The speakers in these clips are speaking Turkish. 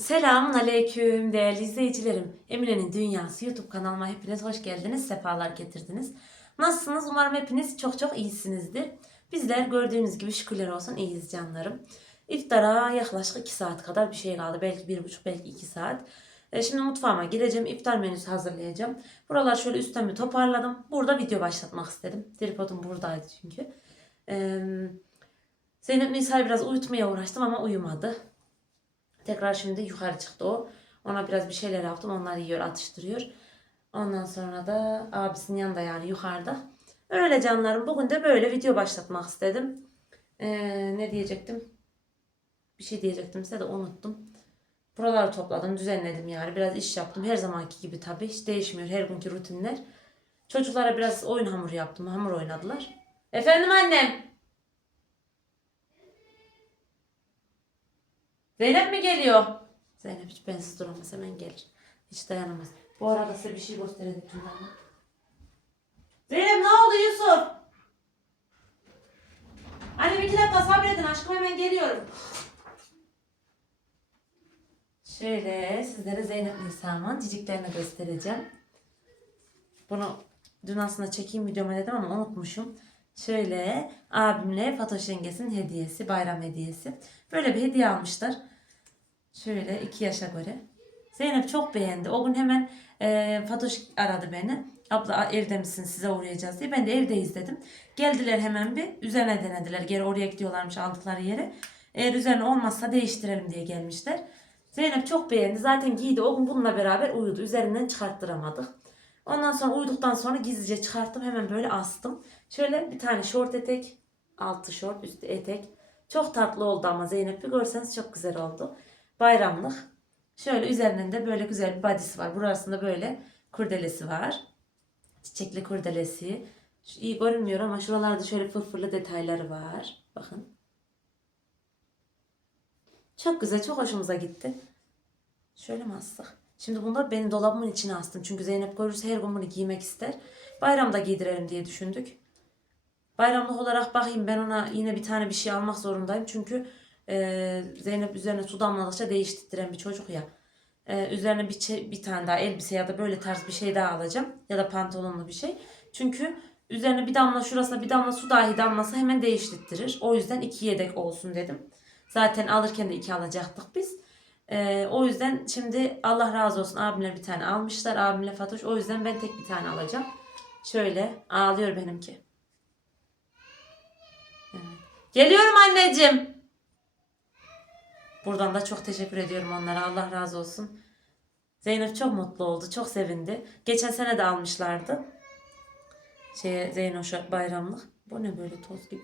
Selamun Aleyküm değerli izleyicilerim. Emine'nin Dünyası YouTube kanalıma hepiniz hoş geldiniz, sefalar getirdiniz. Nasılsınız? Umarım hepiniz çok çok iyisinizdir. Bizler gördüğünüz gibi şükürler olsun iyiyiz canlarım. İftara yaklaşık 2 saat kadar bir şey kaldı. Belki 1,5 belki 2 saat. E, Şimdi mutfağıma gireceğim. iftar menüsü hazırlayacağım. Buralar şöyle bir toparladım. Burada video başlatmak istedim. Tripodum buradaydı çünkü. Zeynep Nisa'yı biraz uyutmaya uğraştım ama uyumadı. Tekrar şimdi yukarı çıktı o. Ona biraz bir şeyler yaptım. Onlar yiyor, atıştırıyor. Ondan sonra da abisinin yanında yani yukarıda. Öyle canlarım. Bugün de böyle video başlatmak istedim. Ee, ne diyecektim? Bir şey diyecektim size de unuttum. Buraları topladım, düzenledim yani. Biraz iş yaptım. Her zamanki gibi tabii. Hiç değişmiyor her günkü rutinler. Çocuklara biraz oyun hamuru yaptım. Hamur oynadılar. Efendim annem. Zeynep mi geliyor? Zeynep hiç bensiz duramaz hemen gelir. Hiç dayanamaz. Bu arada size bir şey gösterelim Tülay. Zeynep ne oldu Yusuf? Anne bir iki dakika sabredin aşkım hemen geliyorum. Şöyle sizlere Zeynep Nisa'mın ciciklerini göstereceğim. Bunu dün aslında çekeyim videoma dedim ama unutmuşum. Şöyle abimle Fatoş yengesinin hediyesi, bayram hediyesi. Böyle bir hediye almışlar. Şöyle iki yaşa göre. Zeynep çok beğendi. O gün hemen e, Fatoş aradı beni. Abla evde misin size uğrayacağız diye. Ben de evdeyiz dedim. Geldiler hemen bir üzerine denediler. Geri oraya gidiyorlarmış aldıkları yere. Eğer üzerine olmazsa değiştirelim diye gelmişler. Zeynep çok beğendi. Zaten giydi. O gün bununla beraber uyudu. Üzerinden çıkarttıramadık. Ondan sonra uyuduktan sonra gizlice çıkarttım. Hemen böyle astım. Şöyle bir tane şort etek. Altı şort, üstü etek. Çok tatlı oldu ama Zeynep bir görseniz çok güzel oldu. Bayramlık. Şöyle üzerinden de böyle güzel bir badisi var. Burasında böyle kurdelesi var. Çiçekli kurdelesi. Şu iyi görünmüyor ama şuralarda şöyle fırfırlı detayları var. Bakın. Çok güzel, çok hoşumuza gitti. Şöyle mi astık? Şimdi bunları benim dolabımın içine astım. Çünkü Zeynep görürse her gün bunu giymek ister. Bayramda giydirelim diye düşündük. Bayramlık olarak bakayım ben ona yine bir tane bir şey almak zorundayım. Çünkü e, Zeynep üzerine su damladıkça değiştiren bir çocuk ya. E, üzerine bir, bir tane daha elbise ya da böyle tarz bir şey daha alacağım. Ya da pantolonlu bir şey. Çünkü üzerine bir damla şurasına bir damla su dahi damlası hemen değiştirttirir. O yüzden iki yedek olsun dedim. Zaten alırken de iki alacaktık biz. E, o yüzden şimdi Allah razı olsun abimler bir tane almışlar. Abimle Fatoş. O yüzden ben tek bir tane alacağım. Şöyle ağlıyor benimki. Evet. Geliyorum anneciğim. Buradan da çok teşekkür ediyorum onlara. Allah razı olsun. Zeynep çok mutlu oldu. Çok sevindi. Geçen sene de almışlardı. Şeye, Zeynoş'a bayramlık. Bu ne böyle toz gibi.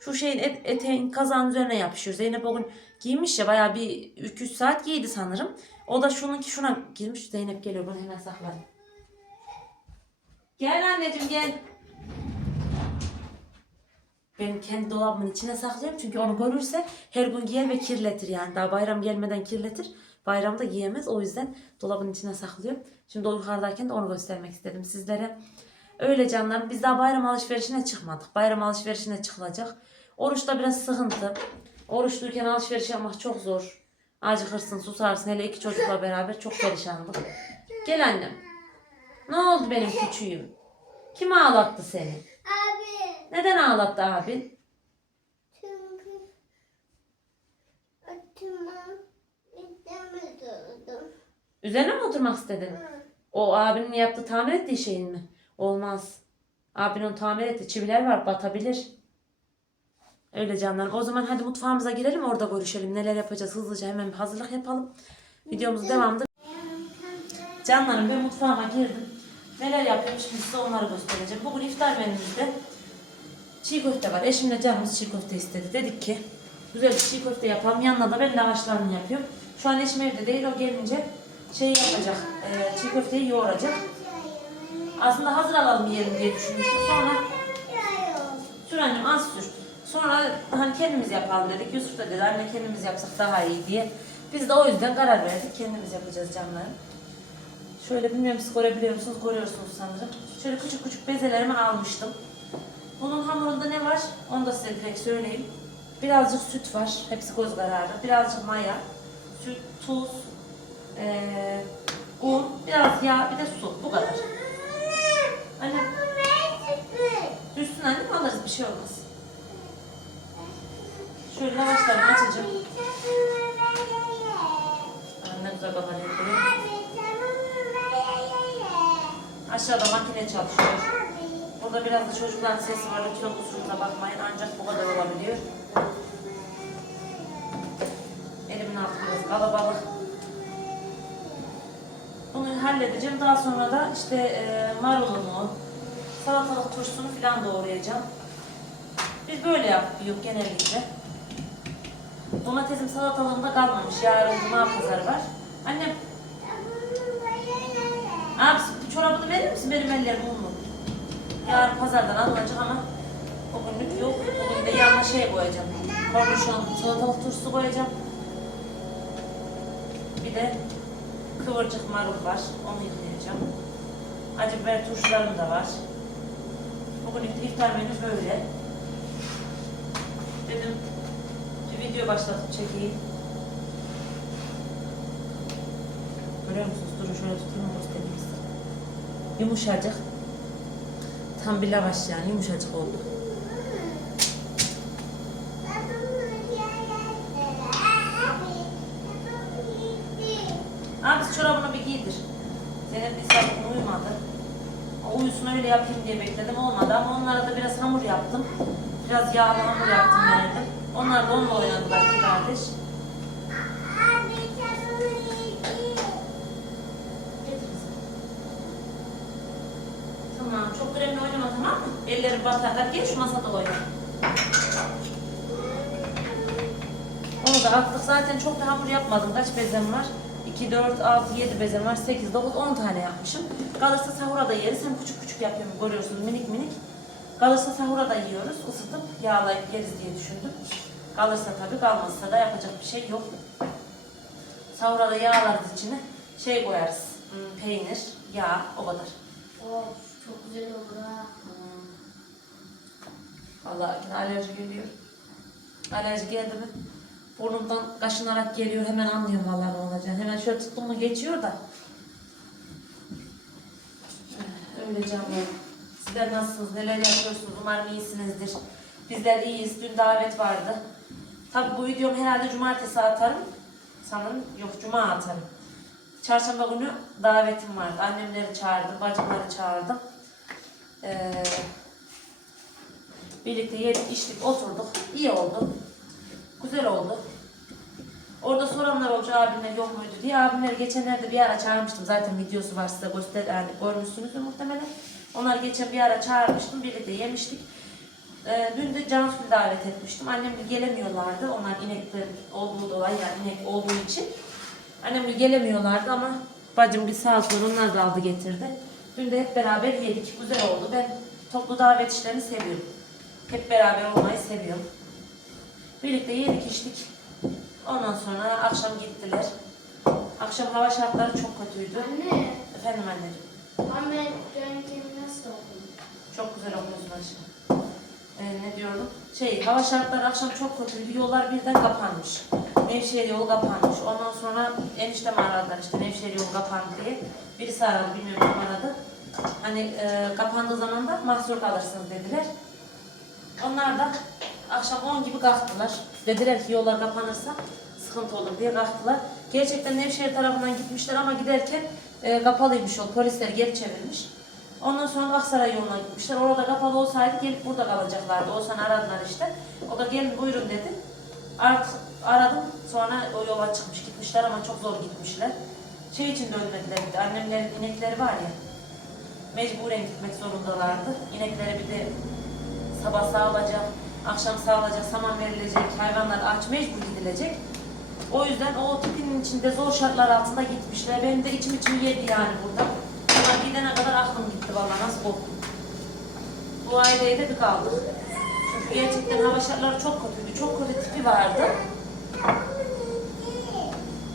Şu şeyin et, eteğin kazağın üzerine yapışıyor. Zeynep o gün giymiş ya bayağı bir 2-3 saat giydi sanırım. O da şununki şuna girmiş. Zeynep geliyor bunu hemen saklayın. Gel anneciğim gel. Ben kendi dolabımın içine saklıyorum çünkü onu görürse her gün giyer ve kirletir yani. Daha bayram gelmeden kirletir. Bayramda giyemez. O yüzden dolabın içine saklıyorum. Şimdi o yukarıdayken de onu göstermek istedim sizlere. Öyle canlarım. Biz daha bayram alışverişine çıkmadık. Bayram alışverişine çıkılacak. Oruçta biraz sıkıntı. Oruçluyken alışveriş yapmak çok zor. Acıkırsın, susarsın. Hele iki çocukla beraber çok perişandık. Gel annem. Ne oldu benim küçüğüm? Kim ağlattı seni? Abi Neden ağlattı abin? çünkü oturma istemiyordum. Üzerine mi oturmak istedin? O abinin yaptığı tamir ettiği şeyin mi? Olmaz. Abin onu tamir etti. Çiviler var batabilir. Öyle canlarım. O zaman hadi mutfağımıza girelim orada görüşelim. Neler yapacağız hızlıca hemen bir hazırlık yapalım. Videomuz devamında. Canlarım ben mutfağıma girdim. Neler yapıyorum şimdi size onları göstereceğim. Bugün iftar menümüzde çiğ köfte var. Eşimle canımız çiğ köfte istedi. Dedik ki güzel çiğ köfte yapalım. Yanına da ben lavaşlarını yapıyorum. Şu an eşim evde değil. O gelince şey yapacak. E, çiğ köfteyi yoğuracak. Aslında hazır alalım yiyelim diye düşünmüştük. Sonra sür annem az sür. Sonra hani kendimiz yapalım dedik. Yusuf da dedi anne kendimiz yapsak daha iyi diye. Biz de o yüzden karar verdik. Kendimiz yapacağız canlarım. Şöyle bilmiyorum siz görebiliyor musunuz? Görüyorsunuz sanırım. Şöyle küçük küçük bezelerimi almıştım. Bunun hamurunda ne var? Onu da size direkt söyleyeyim. Birazcık süt var. Hepsi göz kararı. Birazcık maya, süt, tuz, Ee, un, biraz yağ, bir de su. Bu kadar. Annem düşsün annem alırız bir şey olmaz. Şöyle lavaşlarını açacağım. Aa, Ne güzel musun? Aşağıda makine çalışıyor. Burada biraz da çocukların sesi var. Lütfen kusurumuza bakmayın. Ancak bu kadar olabiliyor. Elimin altı biraz kalabalık. Bunu halledeceğim. Daha sonra da işte e, marulunu, salatalık turşusunu falan doğrayacağım. Biz böyle yapıyoruz genellikle. Domatesim salatalığımda kalmamış. Yarın cuma pazarı var. Annem, abisi çorabını verir misin? Benim ellerim unlu. Yarın pazardan alınacak ama bugünlük yok. Bugün de yanına şey koyacağım. Kornişon, salatalık turşusu koyacağım. Bir de kıvırcık marul var. Onu yıkayacağım. Acı biber turşularım da var. Bugün iftar menü böyle. Dedim bir video başlatıp çekeyim. Görüyor musunuz? Durun şöyle tutayım göstereyim. Yumuşacık. Tam bir lavaş yani yumuşacık oldu. Abi çorabını bir giydir. Zeynep bir saat uyumadı. O uyusun öyle yapayım diye bekledim olmadı ama onlara da biraz hamur yaptım. Biraz yağlı hamur yaptım verdim. Onlar da onunla oynadılar kardeş. Getir kızım. Tamam çok kremle oynama tamam mı? Ellerim batar. Hadi gel şu masada oyna. Onu da attık. Zaten çok da hamur yapmadım. Kaç bezem var? 2, 4, 6, 7 bezem var. 8, 9, 10 tane yapmışım. Kalırsa sahura da yeriz. Hem küçük küçük yapıyorum. Görüyorsunuz minik minik. Kalırsa sahura da yiyoruz. Isıtıp yağlayıp yeriz diye düşündüm. Kalırsa tabii kalmazsa da yapacak bir şey yok. Sahura da yağlarız içine. Şey koyarız. hmm, Peynir, yağ o kadar. Of çok güzel oldu ha. Vallahi yine alerji geliyor. Alerji geldi mi? Burnumdan kaşınarak geliyor. Hemen anlıyorum vallahi ne olacağını. Hemen şöyle tuttum mu geçiyor da. Öyle canım. Sizler nasılsınız? Neler yapıyorsunuz? Umarım iyisinizdir. Bizler iyiyiz. Dün davet vardı. Tabii bu videomu herhalde cumartesi atarım. Sanırım yok cuma atarım. Çarşamba günü davetim vardı. Annemleri çağırdım, bacımları çağırdım. Ee, birlikte yedik, içtik, oturduk. İyi oldu. Güzel oldu. Orada soranlar olacak abimler yok muydu diye. Abimleri geçenlerde bir ara çağırmıştım. Zaten videosu var size göster yani görmüşsünüzdür muhtemelen. Onları geçen bir ara çağırmıştım. Birlikte yemiştik. Ee, dün de Cansu'yu davet etmiştim. Annem gelemiyorlardı. Onlar inekler olduğu dolayı yani inek olduğu için. Annem gelemiyorlardı ama bacım bir sağ olsun onlar da aldı getirdi. Dün de hep beraber yedik. Güzel oldu. Ben toplu davet işlerini seviyorum. Hep beraber olmayı seviyorum. Birlikte yedik içtik. Ondan sonra akşam gittiler. Akşam hava şartları çok kötüydü. Anne, Efendim anneciğim. anne yöntemi nasıl okudun? Çok güzel okuyorsun aşkım. Ee, ne diyordum? Şey, hava şartları akşam çok kötüydü. Yollar birden kapanmış. Nevşehir yolu kapanmış. Ondan sonra eniştem aradılar işte Nevşehir yolu kapandı diye. Birisi aradı, bilmiyorum kim aradı. Hani e, kapandığı zaman da mahsur kalırsınız dediler. Onlar da akşam 10 gibi kalktılar. Dediler ki yollar kapanırsa sıkıntı olur diye kalktılar. Gerçekten Nevşehir tarafından gitmişler ama giderken e, kapalıymış yol. Polisler geri çevirmiş. Ondan sonra Aksaray yoluna gitmişler. Orada kapalı olsaydı gelip burada kalacaklardı. Oğuzhan aradılar işte. O da gelin buyurun dedi. Artık aradım. Sonra o yola çıkmış gitmişler ama çok zor gitmişler. Şey için dönmediler. Annemlerin inekleri var ya. Mecburen gitmek zorundalardı. İneklere bir de sabah sağılacak, akşam sağılacak, saman verilecek, hayvanlar aç mecbur gidilecek. O yüzden o tipinin içinde zor şartlar altında gitmişler. Benim de içim içimi yedi yani burada. Ama gidene kadar aklım gitti vallahi nasıl korktum. Bu aileye de bir kaldık. Çünkü gerçekten hava şartları çok kötüydü. Çok kötü tipi vardı.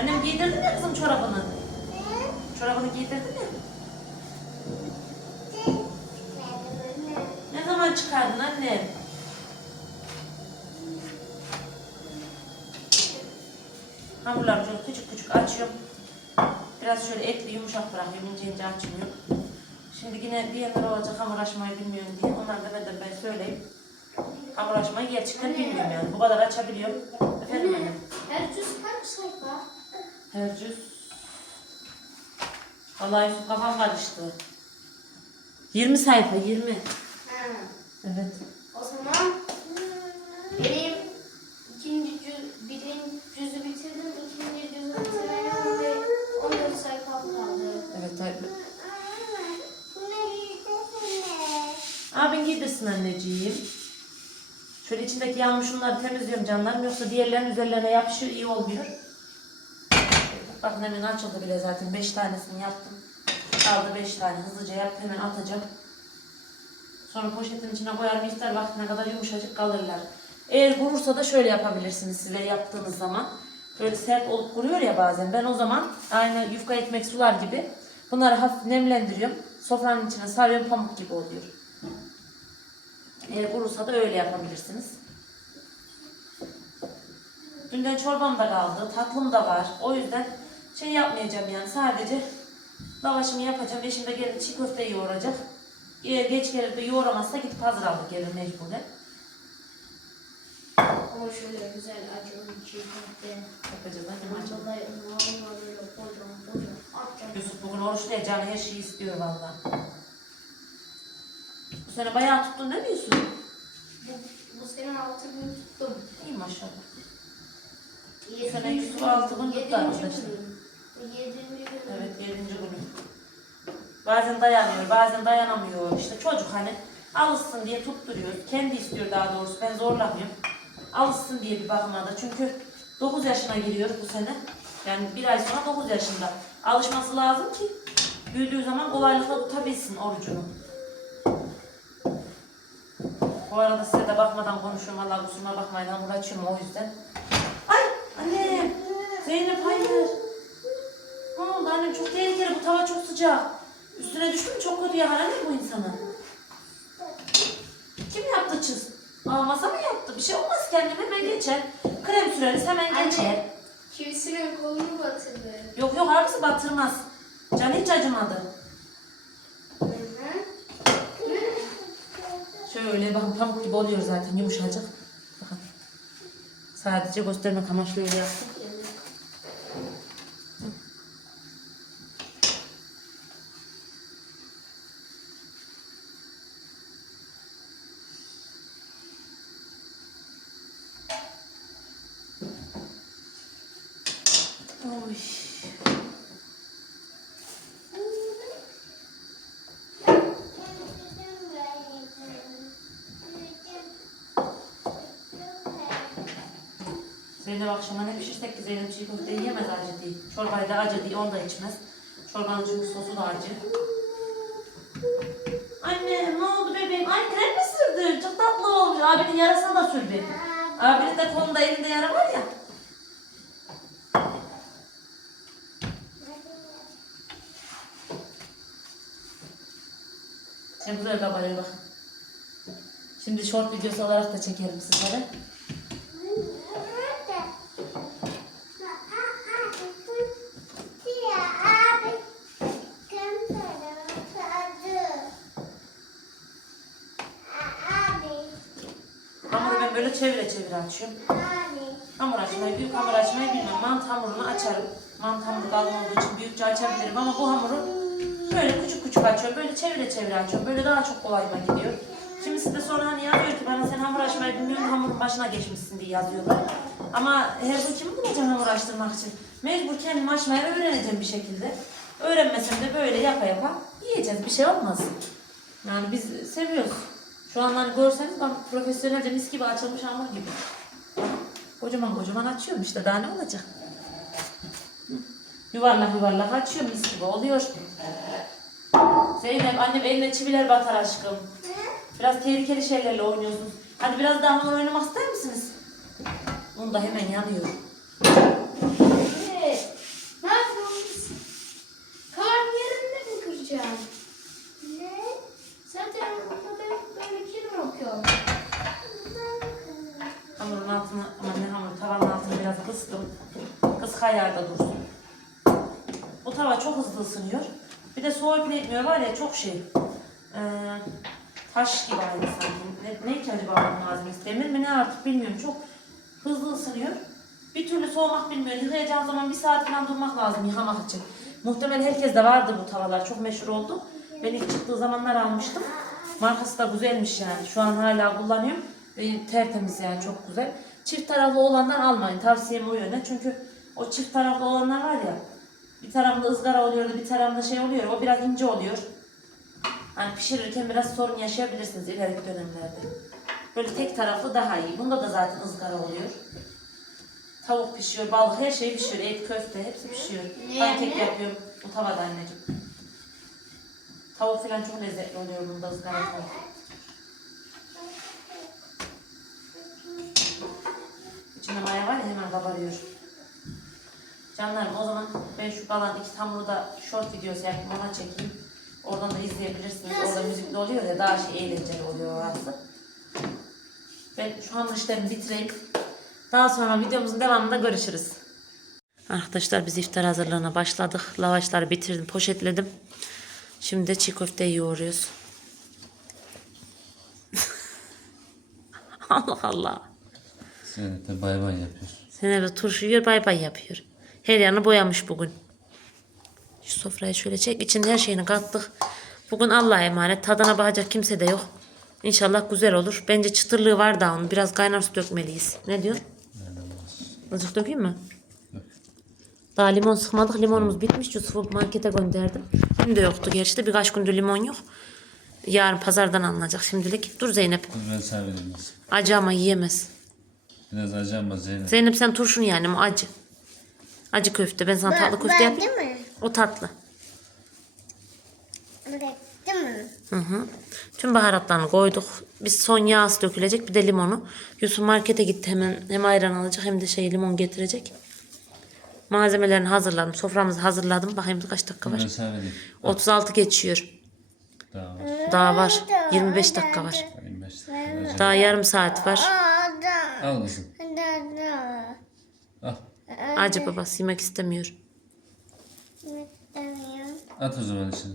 Annem giydirdi mi kızım çorabını? Çorabını giydirdi mi? Ne zaman çıkardın annem? Hamurlarımı şöyle küçük küçük açıyorum. Biraz şöyle etli yumuşak bırakıyorum. ince ince açmıyorum. Şimdi yine diyenler olacak hamur açmayı bilmiyorum diye. Onlar da neden ben söyleyeyim. Hamur açmayı gerçekten bilmiyorum yani. Bu kadar açabiliyorum. Efendim annem. Her cüz kaç sayfa? Her cüz. Vallahi Yusuf kafam karıştı. 20 sayfa 20. Ha. Evet. O zaman benim ikinci cüz, birinci cüzü bitirdim, ikinci cüzü bitiremem ve 14 sayfam kaldı. Evet tabii. Abin giydirsin anneciğim. Şöyle içindeki yanmışımları temizliyorum canlarım. Yoksa diğerlerinin üzerlerine yapışır iyi olmuyor. Bakın hemen açıldı bile zaten. 5 tanesini yaptım. Kaldı 5 tane. Hızlıca yapıp hemen atacağım. Sonra poşetin içine koyarım. İftar vaktine kadar yumuşacık kalırlar. Eğer kurursa da şöyle yapabilirsiniz size yaptığınız zaman. Böyle sert olup kuruyor ya bazen. Ben o zaman aynı yufka ekmek sular gibi bunları hafif nemlendiriyorum. Sofranın içine sarıyorum pamuk gibi oluyor. Eğer kurursa da öyle yapabilirsiniz. Dünden çorbam da kaldı, tatlım da var. O yüzden şey yapmayacağım yani sadece lavaşımı yapacağım. Eşim de gelip çiğ köfte yoğuracak. Eğer geç gelir de yoğuramazsa gidip hazır alıp gelir mecburen. Ama şöyle güzel köfte. Yapacağız. Vallahi böyle kocaman kocaman. Atacağım. Yusuf bugün oruçlu canı her şeyi istiyor valla. Bu sene bayağı tuttun değil mi Yusuf? Bu, bu sene 6 gün tuttum. İyi maşallah. Yedinci sene Yusuf gün- altı gün tuttu arkadaşlar. Bu Yedinci gün. Evet yedinci günü. Bazen dayanıyor, bazen dayanamıyor. İşte çocuk hani alışsın diye tutturuyor. Kendi istiyor daha doğrusu. Ben zorlamıyorum. Alışsın diye bir bakıma da. Çünkü 9 yaşına giriyor bu sene. Yani bir ay sonra 9 yaşında. Alışması lazım ki büyüdüğü zaman kolaylıkla tutabilsin orucunu. Bu arada size de bakmadan konuşuyorum. Allah kusuruma bakmayın. Hamur açıyorum o yüzden. Ay annem. Zeynep hayır. Ne oldu annem çok tehlikeli bu tava çok sıcak. Üstüne düştü mü çok kötü yakar annem bu insanı. Kim yaptı çiz? Aa masa mı yaptı? Bir şey olmaz annem hemen geçer. Krem süreriz hemen geçer. Kimisinin kolunu batırdı. Yok yok abisi batırmaz. Can hiç acımadı. Şöyle bakın pamuk gibi oluyor zaten yumuşacık. Bakın. Sadece göstermek amaçlı öyle yaptım. Zeynep akşama ne pişirsek ki Zeynep çiğ köfte yiyemez acı değil. Çorbayı da acı değil, onu da içmez. Çorbanın çünkü sosu da acı. Anne ne oldu bebeğim? Ay krem mi sürdün? Çok tatlı olmuş. Abinin yarasına da sür bir. Abinin de kolunda elinde yara var ya. Şimdi buraya kabarıyor bakın. Şimdi short videosu olarak da çekerim sizlere. Hamuru ben böyle çevire çevire açıyorum. Hamur açmayı, büyük hamur açmayı bilmem. Mantı hamurunu açarım. Mantı hamuru kalın olduğu için büyükçe açabilirim ama bu hamuru böyle küçük küçük açıyorum. Böyle çevire çevire açıyorum. Böyle daha çok kolayıma gidiyor. Kimisi de sonra hani yazıyor ki bana sen hamur açmayı bilmiyorsun hamurun başına geçmişsin diye yazıyorlar. Ama her gün kimi bulacağım hamur açtırmak için? Mecbur kendim açmayı öğreneceğim bir şekilde. Öğrenmesem de böyle yapa yapa yiyeceğiz. Bir şey olmaz. Yani biz seviyoruz. Şu an hani görseniz ben profesyonelce mis gibi açılmış hamur gibi. Kocaman kocaman açıyorum işte daha ne olacak? Yuvarlak yuvarlak açıyorum mis gibi oluyor. Zeynep annem eline çiviler batar aşkım. Biraz tehlikeli şeylerle oynuyorsunuz. Hadi biraz daha hamur oynamak ister misiniz? Bunu da hemen yanıyor. Evet. Ne yapıyorsun? Kar yerinde mi kıracağım? Ne? Zaten burada ben böyle okuyorum. Hamurun altını, aman ne hamur, tavanın altını biraz kıstım. Kız kayarda dursun. Bu tava çok hızlı ısınıyor. Bir de soğuk etmiyor var ya çok şey. Ee, taş gibi aynı sanki. Ne, ne ki acaba onun malzemesi? Demir mi ne artık bilmiyorum. Çok hızlı ısınıyor. Bir türlü soğumak bilmiyor. Yıkayacağım zaman bir saat falan durmak lazım yıkamak için. Muhtemelen herkes de vardı bu tavalar. Çok meşhur oldu. Ben ilk çıktığı zamanlar almıştım. Markası da güzelmiş yani. Şu an hala kullanıyorum. Ve tertemiz yani çok güzel. Çift taraflı olandan almayın. Tavsiyem o yöne. Çünkü o çift taraflı olanlar var ya. Bir tarafında ızgara oluyor, bir tarafında şey oluyor. O biraz ince oluyor. Hani pişirirken biraz sorun yaşayabilirsiniz ileriki dönemlerde. Böyle tek taraflı daha iyi. Bunda da zaten ızgara oluyor. Tavuk pişiyor, balık her şey pişiyor. Et, köfte hepsi pişiyor. Pankek yapıyorum bu tavada anneciğim. Tavuk falan çok lezzetli oluyor bunda ızgara tavuk. İçinde maya var ya hemen kabarıyor. Canlarım o zaman ben şu kalan iki hamuru da short videosu yapayım ona çekeyim. Oradan da izleyebilirsiniz. Orada müzikli oluyor ya daha şey eğlenceli oluyor orası. Ben şu hamur işlerimi bitireyim. Daha sonra videomuzun devamında görüşürüz. Arkadaşlar biz iftar hazırlığına başladık. Lavaşları bitirdim, poşetledim. Şimdi de çiğ köfteyi yoğuruyoruz. Allah Allah. Zeynep de bay bay yapıyor. Sen de turşu yiyor bay bay yapıyor. Her yanı boyamış bugün. Şu sofrayı şöyle çek. İçinde her şeyini kattık. Bugün Allah'a emanet. Tadına bakacak kimse de yok. İnşallah güzel olur. Bence çıtırlığı var daha onun. Biraz kaynar su dökmeliyiz. Ne diyorsun? Azıcık dökeyim mi? Daha limon sıkmadık. Limonumuz bitmiş. Yusuf'u markete gönderdim. Şimdi de yoktu gerçi de. Birkaç gündür limon yok. Yarın pazardan alınacak şimdilik. Dur Zeynep. Dur ben sana vereyim. biraz. Acı ama yiyemez. Biraz acı ama Zeynep. Zeynep sen turşun yani mi? Acı. Acı köfte. Ben sana tatlı köfte yapayım. değil mi? O tatlı. Değil mi? Hı hı. Tüm baharatlarını koyduk. Biz son yağısı dökülecek. Bir de limonu. Yusuf markete gitti hemen. Hem ayran alacak hem de şey limon getirecek. Malzemelerini hazırladım. Soframızı hazırladım. Bakayım kaç dakika var. sana vereyim. 36 geçiyor. Daha var. Daha var. 25 dakika var. 25 dakika. Acı. Daha yarım saat var. Al kızım. Al. Acı babası yemek istemiyor. At o zaman içine.